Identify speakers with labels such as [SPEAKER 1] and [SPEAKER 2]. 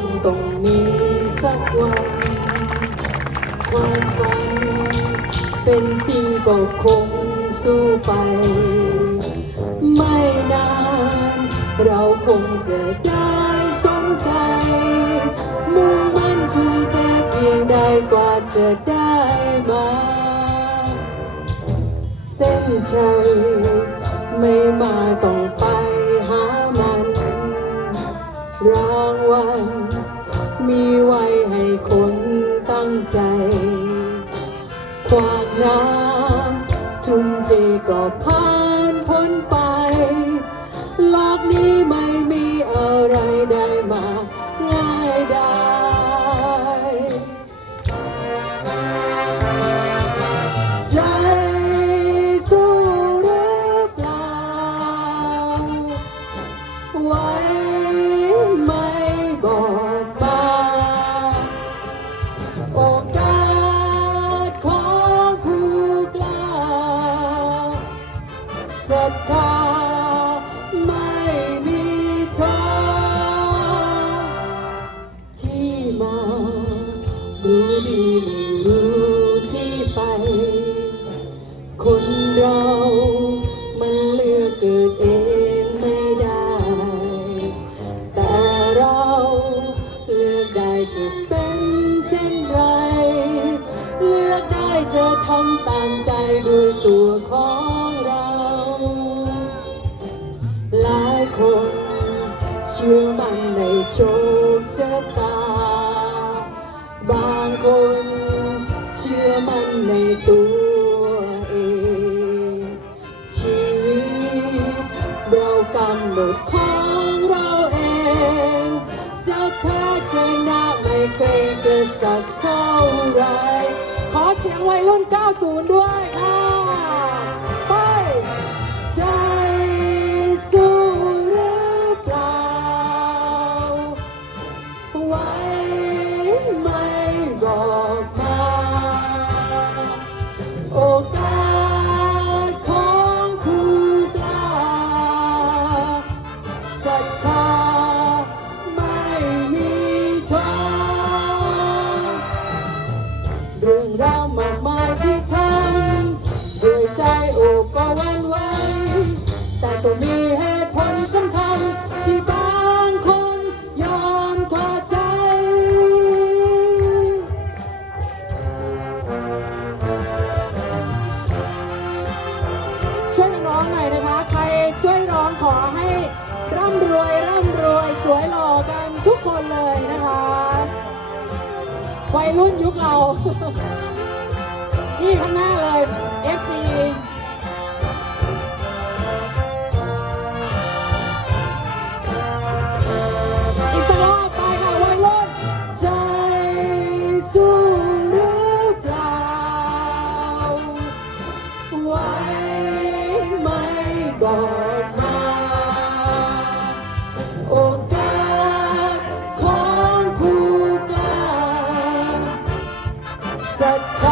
[SPEAKER 1] งต้องมีสักวัน ความฝัน เป็นจริงก็คงสู้ไป ไม่นาน เราคงจะได้สมใจ มุ่งมั่นทุ่มเทเพียงใดกว่าจะได้มา เส้นชัยไม่มาต้อง ใจความน้ำทุ่มเทก็ผ่านพ้นไป โได้จะทำตามใจด้วยตัวของเรา หลายคนเชื่อมันในโชคชะตา บางคนเชื่อมันในตัวเอง ชีวิตเรากำหนดของเราเอง จะแพ้ชนะไม่เคยจะสักเท่าไร ขอเสียงวัยรุ่น 90 ด้วยค่ะ รื่องราวมากมายที่ทำด้วยใจโอบก็วันไหวแต่ก็มีเหตุผลสำคัญที่บางคนยอมทอดใจ ช่วยร้องหน่อยนะคะ ใครช่วยร้องขอให้ร่ำรวยร่ำรวยสวยหล่อกันทุกคนเลยนะ วัยรุ่นยุคเรา นี่ข้างหน้าเลย FC อีกสักรอบไปค่ะวัยรุ่นใจสู้หรือเปล่าไว้ไม่บอก ศรัทธา